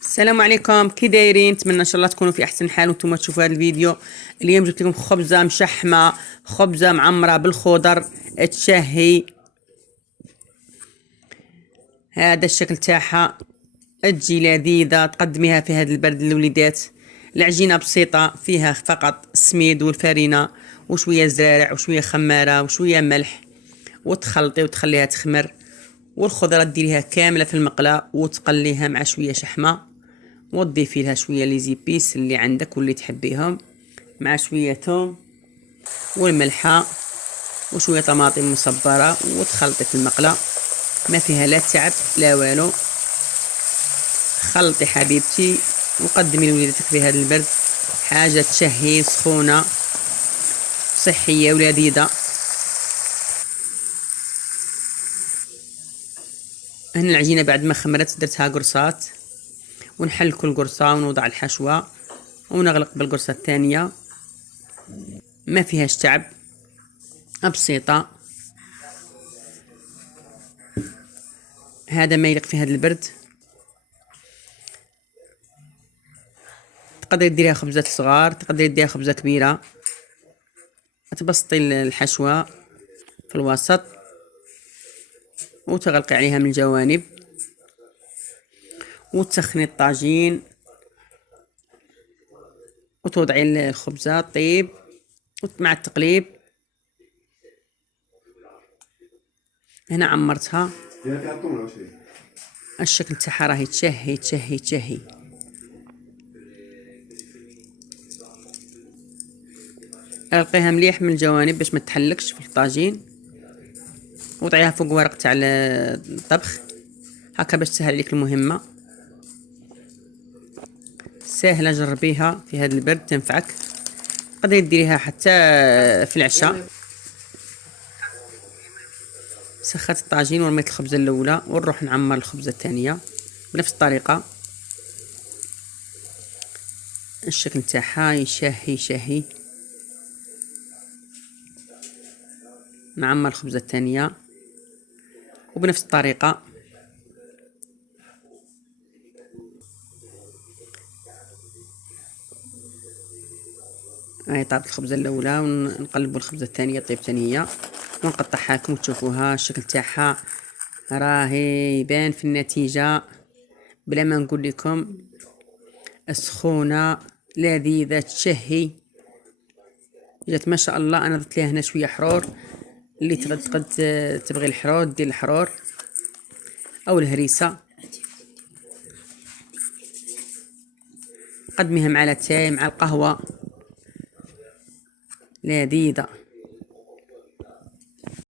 السلام عليكم، كي دايرين؟ نتمنى ان شاء الله تكونوا في احسن حال وانتم تشوفوا هذا الفيديو. اليوم جبت لكم خبزه مشحمه، خبزه معمره بالخضر تشهي. هذا الشكل تاعها، تجي لذيذه، تقدميها في هذا البرد للوليدات. العجينه بسيطه، فيها فقط السميد والفرينه وشويه زرارع وشويه خماره وشويه ملح، وتخلطي وتخليها تخمر. والخضره ديريها كامله في المقله وتقليها مع شويه شحمه، وتضيفي لها شويه لي زيبيس اللي عندك واللي تحبيهم، مع شويه ثوم والملحه وشويه طماطم مصبره، وتخلطي في المقله. ما فيها لا تعب لا والو. خلطي حبيبتي وقدمي لوليدتك في هذا البرد حاجه تشهي، سخونه صحيه ولذيذه. هنا العجينه بعد ما خمرت درتها قرصات، ونحل كل قرصه ونوضع الحشوه ونغلق بالقرصه الثانيه. ما فيهاش تعب، بسيطه. هذا ما يليق في هذا البرد. تقدري ديريها خبزات صغار، تقدري ديريها خبزه كبيره. تبسطي الحشوه في الوسط وتغلقي عليها من الجوانب، وتسخني الطاجين وتوضعي الخبزه طيب مع التقليب. هنا عمرتها، الشكل تاعها راهي تشهي تشهي تشهي. القيها مليح من الجوانب باش ما تحلكش في الطاجين، وضعيها فوق ورق تاع الطبخ هكا باش تسهل عليك المهمه. سهله، جربيها في هذا البرد تنفعك. تقدري ديريها حتى في العشاء. سخت الطاجين ورميت الخبزه الاولى، ونروح نعمر الخبزه الثانيه بنفس الطريقه. الشكل تاعها يشهي شهي. نعمر الخبزه الثانيه وبنفس الطريقه. هاي طابت الخبزه الاولى، ونقلبوا الخبزه الثانيه طيب ثانيه، ونقطعها لكم وتشوفوها. الشكل تاعها راهي يبان في النتيجه بلا ما نقول لكم. سخونه لذيذه تشهي، جات ما شاء الله. انا ضفت ليها هنا شويه حرور، اللي تقد تبغي الحرور دير الحرور او الهريسه. قدميها مع الاتاي مع القهوه، لذيذه.